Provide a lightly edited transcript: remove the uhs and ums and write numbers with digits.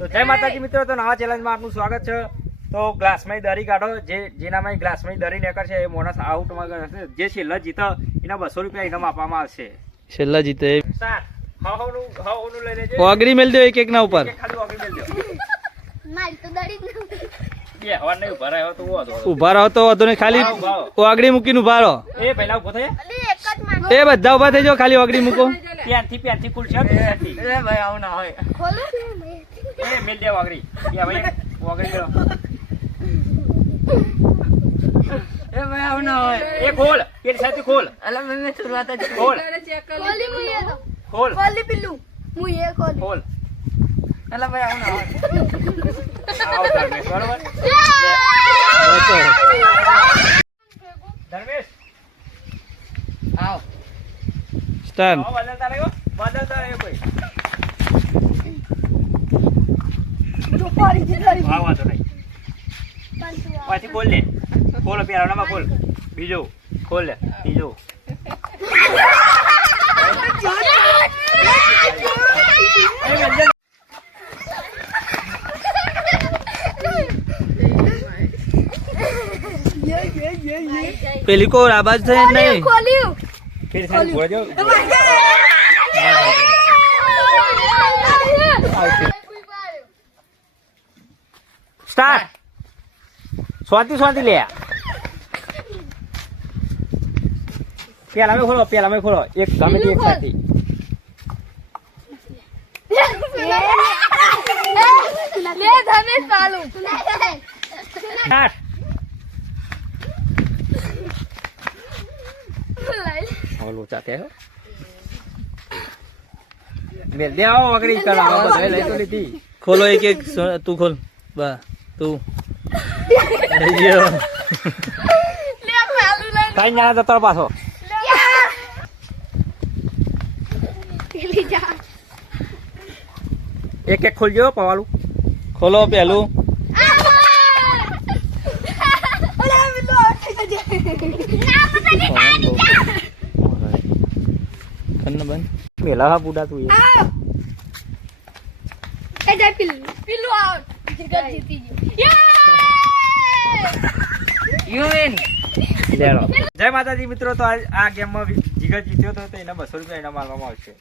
તો જય માતાજી મિત્રો, તો નવા ચેલેન્જમાં આપનું સ્વાગત છે. તો ગ્લાસમાં દરી કાઢો, જેનામાં ગ્લાસમાં દરી નીકળશે એ મોણસ આઉટમાં કરશે. જે છેલ્લા જીતો એના 200 રૂપિયા ઇનામ આપવામાં આવશે. છેલ્લા જીતે હાવનું લઈ લેજો. ઓગળી મેલ દો એક એક ના ઉપર. ખાલી ઓગળી મેલ દો. મારી તો દડી જ બે હવા નહીં ઉભા રહ્યો તો ઉભા રહો તો વાંધો નહીં, ખાલી ઓગળી મૂકીને ઉભા રહો. એ પહેલા ઉભો થાય. એક જ માં એ બધા ઉભા થઈ જાઓ, ખાલી ઓગળી મૂકો. પ્યાનથી કુલ છે. ભાઈ આવું ના હોય. ખોલું એ મેલ દે ઓગળી. ભાઈ ઓગળી મેલો. એ ભાઈ આવું ના હોય. એ ખોલ, પેલી સાથે ખોલ. અલા મેં શરૂઆત જ ખોલ ખોલી મુએ તો ખોલ ખોલી પેલું મુએ ખોલી ખોલ. અલા ભાઈ આવું ના હોય. આવો ધર્મેશ, બરોબર? ધર્મેશ આવ સ્ટાર્ટ. આવો બદલતા રહ્યો કોઈ. તો પાડી દીધી હા વાંધો નહીં. પાછી ખોલ લે. ખોલ પેલા નંબર ખોલ. બીજો ખોલ લે. ત્રીજો. એ બંધ. પેલી કો આવાજ થાય નહીં. ખોલ્યું પેલી સાથે ખોલ જો. સ્ટાર્ટ. શાંતિ લે. પેલા મેં ખોલો એક ગમે તે એક સાથે. લે ધનેશ ચાલુ સ્ટાર્ટ. ઓલો ચાતે હો મેલ દે. આવો વગડી કર. આવો બધો લઈ તો લીધી. ખોલો એક એક તું ખોલ. બા તું અయ్యో. લે ચાલુ લઈ કઈ ના જતો પાછો. પેલી જા એક ખોલજો પવાલું. ખોલો પેલું. ઓલા મેલો થઈ જજે ના પતા કે કાની જા કન્ન બંધ. મેલા હા બુડા તું. એ જા પેલું આઉટ જીગર જીતી ગયો. You win. જય માતાજી મિત્રો, તો આ ગેમમાં જીગર જીત્યો તો એના 200 રૂપિયા ઇનામ આપવામાં આવશે.